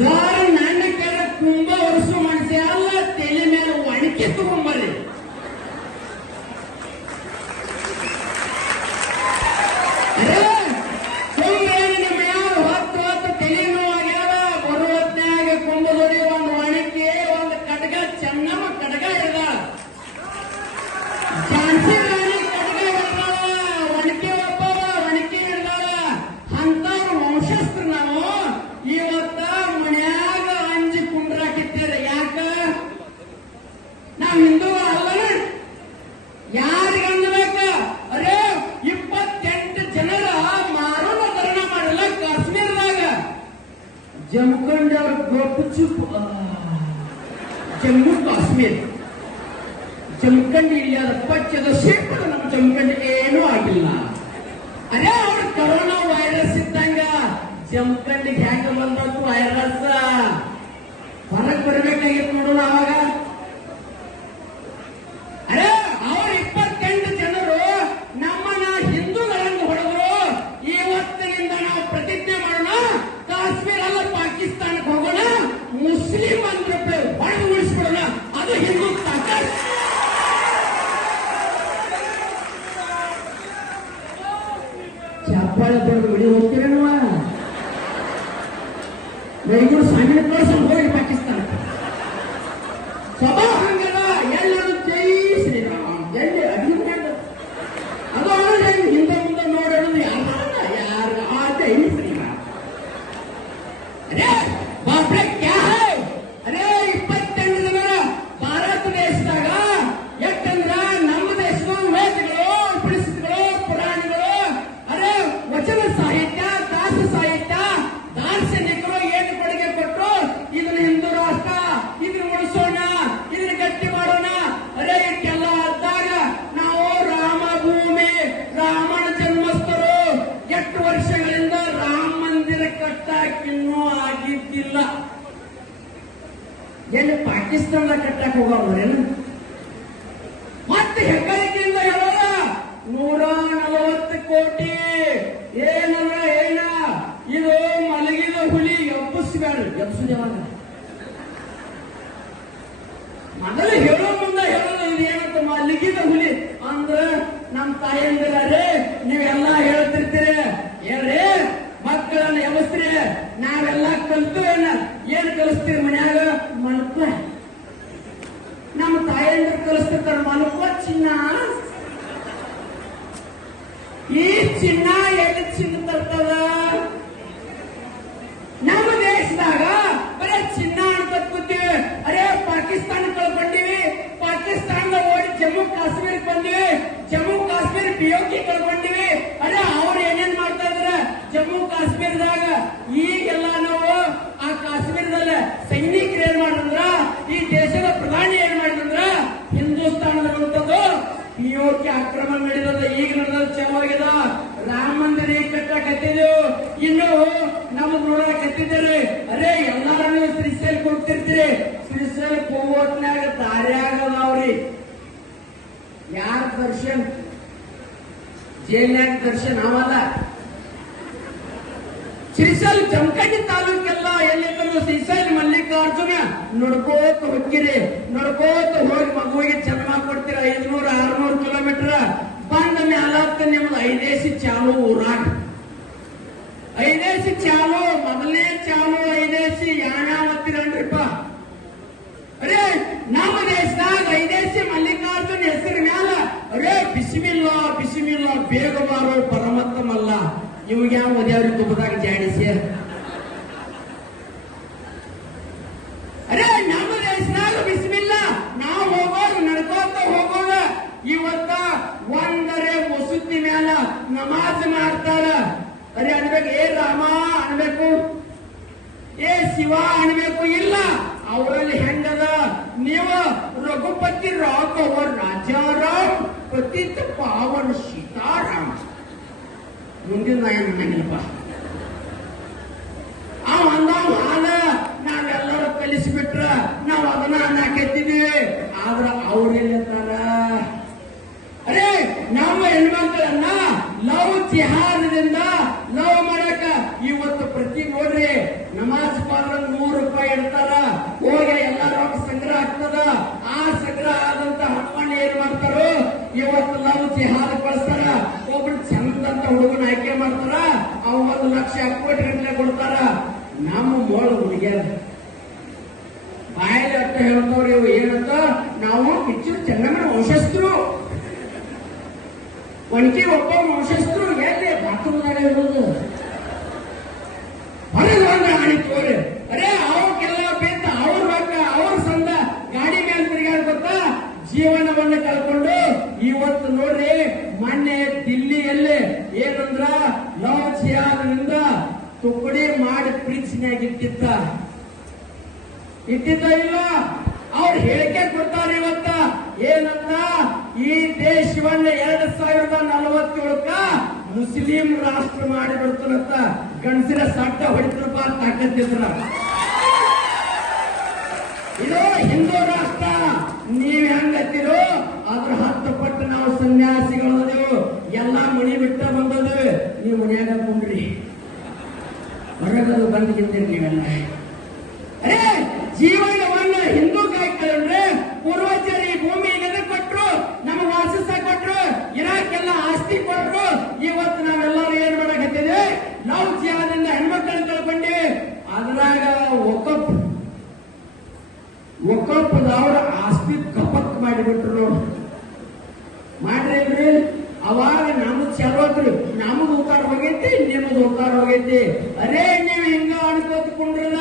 ಜರ ನನ್ನ ಕರ ಕುಂಭ ವರ್ಷ ಮಾಡಿಸಿ ಅಲ್ಲ ತಲೆ ಮೇಲೆ ಒಣಕೆ ತಗೊಂಬರ್ರಿ ಅರೇ, ಕುಂಭೇನ ನಿಮ್ಮ ಯಾರು ಹೊತ್ತು ಹೊತ್ತು ತಲೆ ನೋವಾಗ್ಯಾವ ಬರೋ ಹೊತ್ನ್ಯಾಗ ಕುಂಭದೊಡಿ ಒಂದು ಒಣಕೆ ಒಂದು ಕಡಗ ಚೆನ್ನಮ್ಮ ಕಡಗ ಇದಾಳ ಝಾನ್ಸಿ ರಾಣಿ ಕಡಗ ಹಿಡ್ದಾಳ ಒಣಕೆ ಒಬ್ಬವ ಒಣಕೆ ಹಿಡ್ದಾಳ ಅಂತವ್ರ ವಂಶಸ್ತ್ರ ನಾವು ಇವತ್ತ ಮನ್ಯಾಗ ಅಂಜಿ ಕುಂಡ್ರಾಕಿದ್ದೀರ ಯಾಕ ನಾವ್ ಹಿಂದೂ ಅಲ್ಲನ ಯಾರಿಗೆ ಅನ್ಬೇಕ ಅರೇ ಇಪ್ಪತ್ತೆಂಟು ಜನರ ಮಾರೋಣ ಧರಣ ಮಾಡಲ್ಲ ಕಾಶ್ಮೀರದಾಗ ಜಮ್ಖಂಡ್ ಅವ್ರ ಗೊತ್ತು ಚುಪ್ ಆ, ಜಮ್ಮು ಕಾಶ್ಮೀರ ಜಮಖಂಡಿ ಇಲ್ಲದ ಪಚ್ಚದ ಸೇರ್ಪಡ ನಮ್ಮ ಜಮಖಂಡಿ ಏನೂ ಆಗಿಲ್ಲ ಅದೇ ಅವ್ರ ಕರೋನಾ ವೈರಸ್ ಇದ್ದಂಗ ಜಮಖಂಡಿಗೆ ಹೆಂಗ ಬಂದದ್ದು ವೈರಸ್ ಹೊರಗೆ ಬರ್ಬೇಕಾಗಿತ್ತು ನೋಡೋಣ ಅವಾಗ ಚಪ್ಪಾಳೆ ದೊಡ್ಡ ಬಿಡಿ ಹೋಗ್ತೀರೇನುವ ಬೆಂಗಳೂರು ಸಣ್ಣ ಕಳ್ಸೋದು ಎಲ್ಲಿ ಪಾಕಿಸ್ತಾನ ಕಟ್ಟಕ್ ಹೋಗೋರೇನು ಮತ್ತೆ ಹೆಗ್ಗಳಿಕೆಯಿಂದ ಹೇಳೋಣ. ನೂರ ನಲವತ್ತು ಕೋಟಿ. ಏನಲ್ಲ ಏನ ಇದು ಮಲಗಿದ ಹುಲಿ ಎಬ್ಬಿಸ್ಬೇಡ. ಯಾವಾಗ? ಮೊದಲು ಹೇಳೋ ಮುಂದೆ ಹೇಳೋದು ಇದೇನಂತ ಮಲಗಿದ ಹುಲಿ. ಅಂದ್ರ ನಮ್ ತಾಯಂದಿರೇ ನೀವೆಲ್ಲ ಹೇಳ್ತಿರ್ತೀರಿ. ಏನ್ರಿ? ಮಕ್ಕಳನ್ನ ಎಬ್ಬಿಸ್ತೀರಿ. ನಾವೆಲ್ಲ ಕಲ್ತು ಏನ? ಏನ್ ಕಲಿಸ್ತೀರಿ ಮನ್ಯಾಗ? ಮಲ್ಕ. ನಮ್ಮ ತಾಯಂದ್ರ ಕಲಿಸ್ತಿರ್ತಾರ ಮಲಕ ಚಿನ್ನ. ಈ ಚಿನ್ನ ಎಲ್ಲಿ ಚಿನ್ನ ತರ್ತದ ಯಾರ ದರ್ಶನ್ ಜೈಲ್ನಾಗ ದರ್ಶನ್ ಅವಲ್ಲ ಶ್ರೀಸಲ್ ಜಮಖಂಡಿ ತಾಲೂಕೆಲ್ಲ ಎಲ್ಲಿದ್ರು ಶ್ರೀಸಲ್ ಮಲ್ಲಿಕಾರ್ಜುನ, ನೋಡ್ಕೋತ ಹೋಗಿರಿ ನೋಡ್ಕೋತ ಹೋಗಿ ಮಗುವಿಗೆ ಜನ್ಮ ಕೊಡ್ತೀರ? ಐದ್ನೂರ, ಆರ್ನೂರು ಕಿಲೋಮೀಟರ್ ಬಂದ ಮ್ಯಾಲತ್ತ ನಿಮ್ದು ಐದೇಸಿ ಚಾಲು ಊರಾಟ ಐದೇಸಿ ಚಾಲು, ಮೊದಲನೇ ಚಾಲು ಐದೇಸಿ ಯಾಣ ಮತ್ತಿರನ್ರಿಪ್ಪ ಅರೇ, ನಮ್ಮ ದೇಶದಾಗ ಐದೇಸಿ ಅರೇ ಬಿಸಿಮಿಲ್ಲ ಬೇಗ ಬಾರೋ ಪರಮತ್ತಮಲ್ಲ. ಇವಾಗ ಯಾವ ಮದ್ಯಾವ್ರಿ ತುಪ್ಪದಾಗ ಜಾಡಿಸಿ ಅರೇ, ನಮ್ಮ ದೇಶನಾಗ ಬಿಸಿಲಿಲ್ಲ. ನಾವು ಹೋಗೋದು ನಡ್ಕೋತ ಹೋಗೋದ ಇವತ್ತ ಒಂದರೆ ಮುಸುತ್ತಿ ಮ್ಯಾಲ ನಮಾಜ್ ಮಾಡ್ತಾರ. ಅರೆ, ಅನ್ಬೇಕು, ಏ ರಾಮ, ಅನ್ಬೇಕು. ಏ ಶಿವ, ಅನ್ಬೇಕು, ಇಲ್ಲ. ಅವರಲ್ಲಿ ಹೆಂಗದ? ನೀವು Raghupati seperti itu pawan sitaram. Mungkin lain menipah. ಹುಡುಗ್ಯಾರ ಬಾಯಲ್ಲಿ ಅಟ್ಟ ಹೇಳ್ತಾವ್ರಿ ಇವು ಏನಂತ? ನಾವು ಕಿಚ್ಚು ಚೆನ್ನಮ್ಮನ ವಂಶಸ್ಥರು. ಒಣಕಿ ಒಬ್ಬ ವಂಶಸ್ಥರು ಎಲ್ಲಿ? ಬಾತ್ರೂಮ್ದಾಗ ಇರೋದು. ಅರೇ ಅವಕ್ಕೆಲ್ಲ ಬೇತ ಅವ್ರ ರೊಕ್ಕ, ಅವ್ರ ಸಂದ ಗಾಡಿ ಮೇಲೆ ತಿರುಗಾಡ ಗೊತ್ತಾ? ಜೀವನವನ್ನು ಕಳ್ಕೊಂಡು ಇವತ್ತು ನೋಡ್ರಿ, ಮೊನ್ನೆ ದಿಲ್ಲಿಯಲ್ಲಿ ಏನಂದ್ರ ಲವ್ ಜಿಯಾದ್ರಿಂದ ತುಕಡಿ ಮಾಡಿ ಫ್ರಿಡ್ಜ್ನ್ಯಾಗ ಇಟ್ಟಿದ್ದ. ಇಟ್ಟಿದ್ದ ಇಲ್ಲ. ಅವ್ರು ಹೇಳಿಕೆ ಕೊಡ್ತಾರೆ ಇವತ್ತ. ಏನಂತ ಈ ದೇಶವನ್ನ ಎರಡ್ ಸಾವಿರದ ನಲವತ್ತೇಳಕ್ಕ ಮುಸ್ಲಿಂ ರಾಷ್ಟ್ರ ಮಾಡಿ ಬಿಡ್ತಾನಂತ ಗಣಸಿರ ಸಟ್ಟ ಹೊಡಿತರಪ್ಪ ತಾಕತ್ತಿದ್ರ ಇದು ಹಿಂದೂ ರಾಷ್ಟ್ರ. ನೀವ್ ಹೆಂಗತ್ತಿರೋ ಅದ್ರ ಹತ್ತು ಪಟ್ಟು ನಾವು ಸನ್ಯಾಸಿಗಳು ಎಲ್ಲಾ ಮಣಿ ಬಿಟ್ಟ ಬಂದದೇವೆ ನೀವು ಮನೆಯಾಗ ಕುಂಡ್ರಿ ಹೊರಗದು ಬಂದ್ಗಿದ್ದೀರಿ ನೀವೆಲ್ಲ ಅರೇ, ಜೀವನವನ್ನ ಹಿಂದೂ ಕಾಯ್ಕೊಂಡ್ರೆ ಪೂರ್ವಜರಿ ಭೂಮಿ ಎದಕ್ ಕೊಟ್ರು, ನಮಗೆ ವಾಸಿಸ ಕೊಟ್ರು ಇರಾಕೆಲ್ಲ ಆಸ್ತಿ ಕೊಟ್ರು, ಇವತ್ತು ನಾವೆಲ್ಲರೂ ಏನ್ ಮಾಡಕತ್ತೀವಿ ನಾವು ಜೀವನದಿಂದ ಹೆಣ್ಮಕ್ಳನ್ನ ಕಳ್ಕೊಂಡಿವಿ. ಅದ್ರಾಗ ಒಕ್ಕಪ್, ಒಕ್ಕಪ್ಪದವ್ರ ಆಸ್ತಿ ಕಪತ್ ಮಾಡಿಬಿಟ್ರು ನೋಡಿ. ಮಾಡ್ರಿ ಅವಾಗ ನಮಗ್ ಸರ್ವತ್ರು ನಮಗ್ ಉಪಕಾರ ಹೋಗೈತಿ ನಿಮಗ್ ಉಪಕಾರ ಹೋಗೈತಿ. ಅರೇ, ನೀವು ಹಿಂಗ ಅನ್ಕೋತ್ಕೊಂಡ್ರಲ್ಲ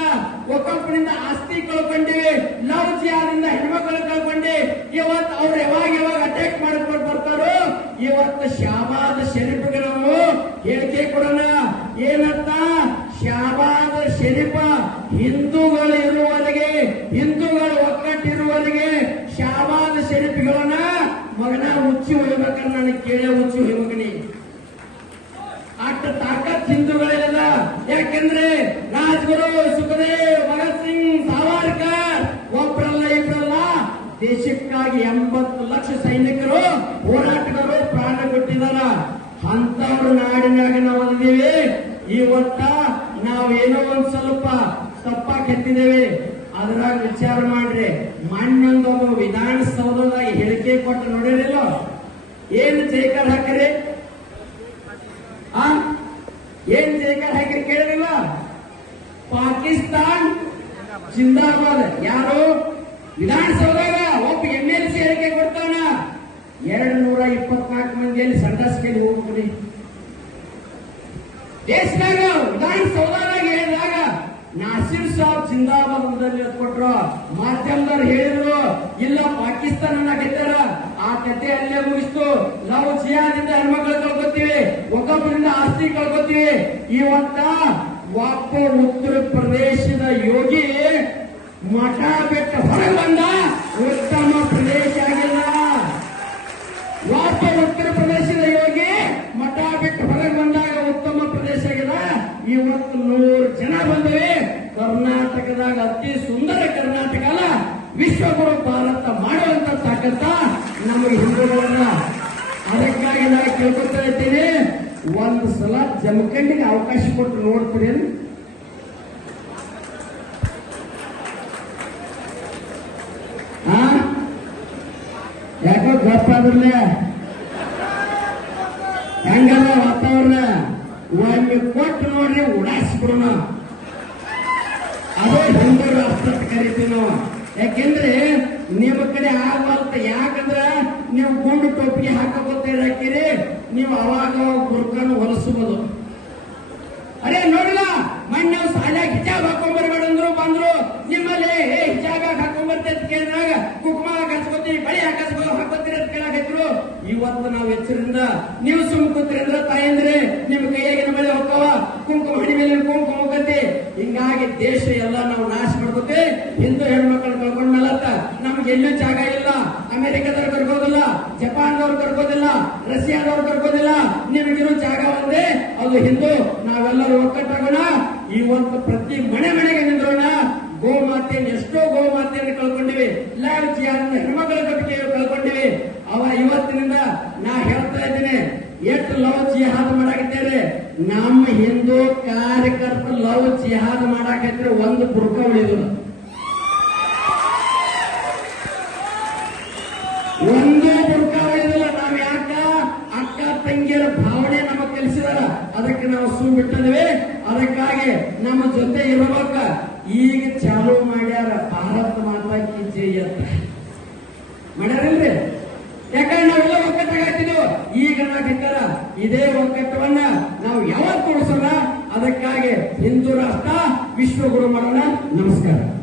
ಒಕ್ಕಪ್ಪನಿಂದ ಆಸ್ತಿ ಕಳ್ಕೊಂಡಿವಿ ಲವ್ ಜಿಯಾದಿಂದ ಹೆಣ್ಮಕ್ಳು ಕಳ್ಕೊಂಡಿ, ಇವತ್ ಅವ್ರ ಯಾವಾಗ ಯಾವಾಗ ಅಟ್ಯಾಕ್ ಮಾಡ್ಕೊಂಡು ಬರ್ತಾರೋ, ಇವತ್ತು ಶ್ಯಾಮಾದ ಶರೀಫ್ಗೆ ನಾವು ಹೇಳಿಕೆ ಕೊಡೋಣ. ಏನಂತ? ಶ್ಯಾಮಾದ ಶರೀಫ ಹಿಂದೂಗಳು ಹೊಡಿಬೇಕಂತ ನನಗೆ ಕೇಳೇ ಹುಚ್ಚಿ ಹೊಡಿಬೇಕನಿ ಅಷ್ಟ ತಾಕತ್ ಹಿಂದೂಗಳಿರಲ್ಲ ಯಾಕೆಂದ್ರೆ ರಾಜ್ಗುರು ಸುಖದೇವ್ ಭಗತ್ ಸಿಂಗ್ ಸಾವರ್ಕರ್ ಒಬ್ಬರಲ್ಲ ಇಬ್ರಲ್ಲ. ದೇಶಕ್ಕಾಗಿ ಎಂಬತ್ತು ಲಕ್ಷ ಸೈನಿಕರು ಹೋರಾಟಗಾರರು ಪ್ರಾಣ ಕೊಟ್ಟಿದಾರ. ಅಂತವ್ರ ನಾಡಿನಾಗ ನಾವು ಬಂದಿದ್ದೀವಿ ಇವತ್ತ ನಾವೇನೋ ಒಂದ್ ಸ್ವಲ್ಪ ತಪ್ಪಾಗಿ ಕೆತ್ತಿದ್ದೇವೆ ಅದ್ರಾಗ ವಿಚಾರ ಮಾಡ್ರಿ. ಮಣ್ಣೊಂದು ವಿಧಾನಸೌಧದಾಗ ಹೇಳಿಕೆ ಕೊಟ್ಟು ನೋಡಿರಲಿಲ್ಲ ಏನ್ ಜೇಕರ್ ಹಾಕಿರಿ? ಆ? ಏನ್ ಜೇಕರ್ ಹಾಕಿರಿ ಕೇಳಿಲ್ಲ ಪಾಕಿಸ್ತಾನ್ ಜಿಂದಾಬಾದ್. ಯಾರು? ವಿಧಾನಸೌಧದ ಒಬ್ಬ ಎಂ ಎಲ್ ಸಿ ಹೇಳಿಕೆ ಕೊಡ್ತಾನ. ಎರಡ್ ನೂರ ಇಪ್ಪತ್ನಾಲ್ಕು ಮಂದಿಯಲ್ಲಿ ಸಂಡಸ್ಕೇಲಿ ಹೋಗ್ಬಿಡಿ. ದೇಶದಾಗ, ವಿಧಾನಸೌಧದಾಗ ಹೇಳಿದಾಗ, ನಾಸಿರ್ ಸಾಬ್ ಜಿಂದಾಬಾದ್ ಕೊಟ್ರು ಮಾಧ್ಯಮದವ್ರು ಹೇಳಿದ್ರು, ಇಲ್ಲ ಪಾಕಿಸ್ತಾನ ಗೆದ್ದಾರ ಆ ಕತೆ ಅಲ್ಲೇ ಮುಗಿಸ್ತು. ನಾವು ಜಿಯಾದಿಂದ ಹೆಣ್ಮಕ್ಳು ಕಳ್ಕೊತೀವಿ ಒಬ್ಬೊಬ್ಬರಿಂದ ಆಸ್ತಿ ಕಳ್ಕೊತೀವಿ. ಇವತ್ತ ವಾಪ ಉತ್ತರ ಪ್ರದೇಶದ ಯೋಗಿ ಮಠ ಬೆಟ್ಟ ಹೊರಗೆ ಬಂದ. ಉತ್ತಮ ಪ್ರದೇಶ ಆಗಿಲ್ಲ. ವಾಪ ಉತ್ತರ ಪ್ರದೇಶದ ಯೋಗಿ ಮಠ ಬೆಟ್ಟ ಹೊರಗೆ ಬಂದಾಗ ಉತ್ತಮ ಪ್ರದೇಶ ಆಗಿಲ್ಲ. ಇವತ್ತು ನೂರು ಜನ ಬಂದವೆ. ಕರ್ನಾಟಕದಾಗ ಅತಿ ಸುಂದರ ಕರ್ನಾಟಕ ಅಲ್ಲ. ವಿಶ್ವಗುರು ಭಾರತ ಮಾಡುವಂತ ತಾಕತ್ತ ನಮಗೆ ಹಿಂದೂಗಳನ್ನ ಅದಕ್ಕಾಗಿ ನಾನು ಕೇಳ್ಕೊತಾ ಇದ್ದೀನಿ. ಒಂದು ಸಲ ಜಮಖಂಡಿಗೆ ಅವಕಾಶ ಕೊಟ್ಟು ನೋಡ್ತೀರಿ ಯಾಕೋ ಗೊತ್ತಾದ್ರಲ್ಲ ಹೆಂಗಲ್ಲ ವಾತಾವರಣ. ಒಂದು ಕೊಟ್ಟು ನೋಡ್ರಿ, ಉಡಾಯಿಸ್ಬಿಡೋಣ. ಅದೇ ಹಿಂದೂ ರಾಷ್ಟ್ರ ಕರಿತೀವಿ ನಾವು. ಯಾಕೆಂದ್ರೆ ನಿಮ್ಮ ಕಡೆ ಆಗ್ಬಾರ್ದ ಯಾಕಂದ್ರ ನೀವು ಗುಂಡು ಟೊಪ್ಪಿ ಹಾಕೋಬೋತೀರಿ ಹಾಕಿರಿ, ನೀವು ಅವಾಗ ಗುರುಕನ್ನು ಹೊಲಸಬಹುದು. ಅರೇ ನೋಡಿಲ್ಲ, ಮಣ್ಣು ಸಾಲ ಹಿಜಾಬ್ ಹಾಕೊಂಡ್ಬರ್ಬೇಡ ಅಂದ್ರು ಬಂದ್ರು ನಿಮ್ಮಲ್ಲಿ ಏ ಹಿಜಾಬ್ ಯಾಕೆ ಹಾಕೊಂಡ್ಬರ್ತೆ ಅಂತ ಕೇಳಿದಾಗ ಕುಕ್ಮ ಹಚ್ಕೋತೀವಿ ಬಳಿ ಹಾಕಸ್ಕೋ ಹಾಕೋತೀರಿ ಅಂತ ಕೇಳಾಕತ್ರು ಇವತ್ತು ನಾವು ಎಚ್ಚರಿಂದ ನೀವು ಸುಮ್ ಕೂತ್ರಿ ಅಂದ್ರೆ ತಾಯಂದ್ರೆ ನಿಮ್ ಕೈಯಾಗಿನ ಬಳಿ ಹೋಗ್ತಾವ ಕುಂಕುಮ ಹಣಿ ಮೇಲೆ ಕುಂಕುಮ ಹೋಗತಿ ಹಿಂಗಾಗಿ ದೇಶ ಎಲ್ಲ ನಾವು ನಾಶ ಮಾಡ್ಕೋತೆ ಹಿಂದೂ ಹೆಣ್ಮಕ್ಳು ಕಳ್ಕೊಂಡ್ಮೇಲತ್ತ ನಮ್ಗೆ ಎಲ್ಲೂ ಜಾಗ ಇಲ್ಲ ಅಮೆರಿಕದವ್ರು ಕರ್ಕೋದಿಲ್ಲ ಜಪಾನ್ದವ್ರು ಕರ್ಕೋದಿಲ್ಲ ರಷ್ಯಾದವ್ರು ಕರ್ಕೋದಿಲ್ಲ ನಿಮಗಿರೋ ಜಾಗ ಒಂದೇ, ಅದು ಹಿಂದೂ. ನಾವೆಲ್ಲರೂ ಒಕ್ಕಟ್ಟಾಗೋಣ. ಇವತ್ತು ಪ್ರತಿ ಮನೆ ಮನೆಗೆ ನಿಂದ್ರೋಣ ಗೋಮಾತೆಯನ್ನು, ಎಷ್ಟೋ ಗೋಮಾತೆಯನ್ನು ಕಳ್ಕೊಂಡಿವಿ. ಲಾಲ್ಜಿ ಅಂತ ಹೆಣ್ಮಗಳ ಕಟ್ಟಿಗೆ ಕಳ್ಕೊಂಡಿವಿ. ಅವ ಇವತ್ತಿನಿಂದ ನಾ ಹೇಳ್ತಾ ಇದ್ದೇನೆ, ಎಷ್ಟು ಲವ್ ಜಿಹಾದ್ ಮಾಡಾಕಿದ್ದೇನೆ ನಮ್ಮ ಹಿಂದೂ ಕಾರ್ಯಕರ್ತರು ಲವ್ ಜಿಹಾದ್ ಮಾಡಾಕಿದ್ರೆ ಒಂದೇ ಬುರ್ಕ ಉಳಿದಿಲ್ಲ ನಾವ್ ಯಾಕ ಅಕ್ಕ ತಂಗಿಯರ ಭಾವನೆ ನಮಗ್ ಕಲಿಸಿದಾರ ಅದಕ್ಕೆ ನಾವು ಸೂ ಬಿಟ್ಟಿದ್ವಿ ಅದಕ್ಕಾಗಿ ನಮ್ಮ ಜೊತೆ ಇರಬೇಕ. ಈಗ ಚಾಲು ಮಾಡ್ಯಾರ ಭಾರತ ಮಾತಾ ಕಿ ಮಾಡ್ಯಾರಲ್ರಿ ಅಂತ. ಮಾಡ್ಯಾರಿಲ್ರಿ? ಯಾಕಂದ್ರೆ ನಾವೆಲ್ಲ ಒಕ್ಕಟ್ಟಾಗತ್ತಿದ್ದೇವೆ ಈಗ ನಾಟಿದ್ದಾರ ಇದೇ ಒಕ್ಕಟ್ಟವನ್ನ ನಾವು ಯಾವತ್ತು ಕೊಡಿಸೋಣ ಅದಕ್ಕಾಗಿ ಹಿಂದೂ ರಾಷ್ಟ್ರ ವಿಶ್ವಗುರು ಮಾಡೋಣ. ನಮಸ್ಕಾರ.